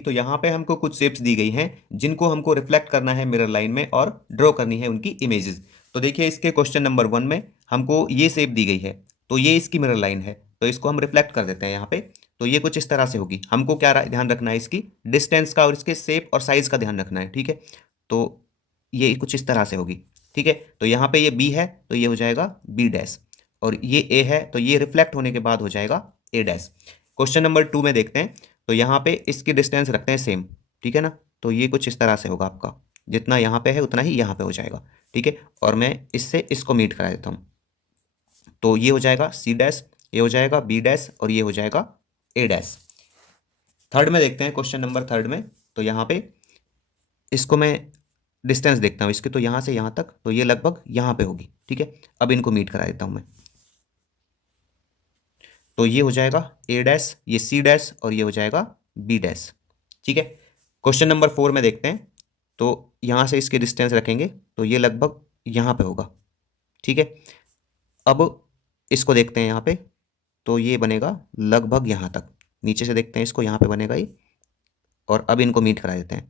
तो यहाँ पे हमको कुछ शेप्स दी गई हैं जिनको हमको रिफ्लेक्ट करना है मिरर लाइन में और ड्रॉ करनी है उनकी इमेजेस। तो देखिए इसके क्वेश्चन नंबर 1 में हमको ये शेप दी गई है, तो ये इसकी मिरर लाइन है, तो इसको हम रिफ्लेक्ट कर देते हैं यहाँ पे। तो ये कुछ इस तरह से होगी। हमको क्या ध्यान रखना है, इसकी डिस्टेंस का और इसके शेप और साइज का ध्यान रखना है, ठीक है। तो ये कुछ इस तरह से होगी, ठीक है। तो यहाँ पे ये बी है तो ये हो जाएगा बी डैश, और ये ए है तो ये रिफ्लेक्ट होने के बाद हो जाएगा ए डैश। क्वेश्चन नंबर 2 में देखते हैं। तो यहाँ पे इसकी डिस्टेंस रखते हैं सेम, ठीक है ना। तो ये कुछ इस तरह से होगा, आपका जितना यहाँ पे है उतना ही यहाँ पे हो जाएगा, ठीक है। और मैं इससे इसको मीट करा देता हूँ। तो ये हो जाएगा सी डैश, ये हो जाएगा बी डैश और ये हो जाएगा ए डैश। थर्ड में देखते हैं, क्वेश्चन नंबर थर्ड में। तो यहाँ पे इसको मैं डिस्टेंस देखता हूँ इसकी, तो यहाँ से यहाँ तक, तो ये लगभग यहाँ पे होगी, ठीक है। अब इनको मीट करा देता हूँ मैं। तो ये हो जाएगा ए डैश, ये सी डैश और ये हो जाएगा बी डैश, ठीक है। क्वेश्चन नंबर 4 में देखते हैं। तो यहाँ से इसके डिस्टेंस रखेंगे तो ये लगभग यहाँ पे होगा, ठीक है। अब इसको देखते हैं यहाँ पे, तो ये बनेगा लगभग यहाँ तक। नीचे से देखते हैं इसको, यहाँ पे बनेगा ये। और अब इनको मीट करा देते हैं।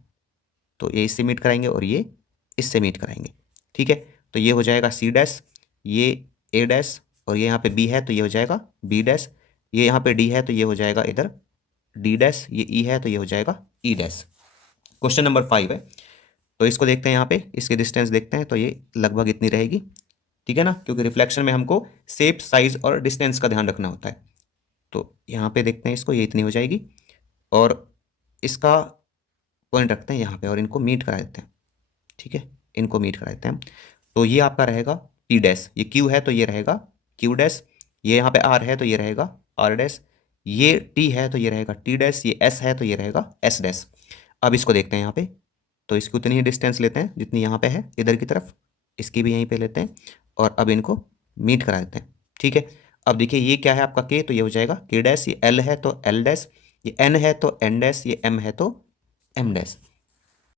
तो ये इससे मीट कराएंगे और ये इससे मीट कराएंगे, ठीक है। तो ये हो जाएगा सी डैश, ये ए डैश और ये यहाँ पे बी है तो ये हो जाएगा बी डैश। ये यहाँ पे डी है तो ये हो जाएगा इधर डी डैश। ये ई है तो ये हो जाएगा ई डैश। क्वेश्चन नंबर 5 है। तो इसको देखते हैं यहाँ पे, इसकी डिस्टेंस देखते हैं तो ये लगभग इतनी रहेगी, ठीक है ना, क्योंकि रिफ्लेक्शन में हमको शेप, साइज और डिस्टेंस का ध्यान रखना होता है। तो यहाँ पे देखते हैं इसको, ये इतनी हो जाएगी। और इसका पॉइंट रखते हैं यहाँ पे और इनको मीट करा देते हैं, ठीक है। इनको मीट करा देते हैं। तो ये आपका रहेगा टी डैश, ये क्यू है तो ये रहेगा क्यू डैश। ये यहाँ पे आर है तो ये रहेगा आर डैश। ये टी है तो ये रहेगा टी डैश। ये एस है तो ये रहेगा एस डैश। अब इसको देखते हैं यहाँ पे। तो इसकी उतनी ही डिस्टेंस लेते हैं जितनी यहाँ पे है इधर की तरफ, इसकी भी यहीं पे लेते हैं और अब इनको मीट करा देते हैं, ठीक है। अब देखिए ये क्या है आपका के, तो ये हो जाएगा के डैश। ये एल है तो एल डैश। ये एन है तो एन डैश। ये एम है तो एम डैश।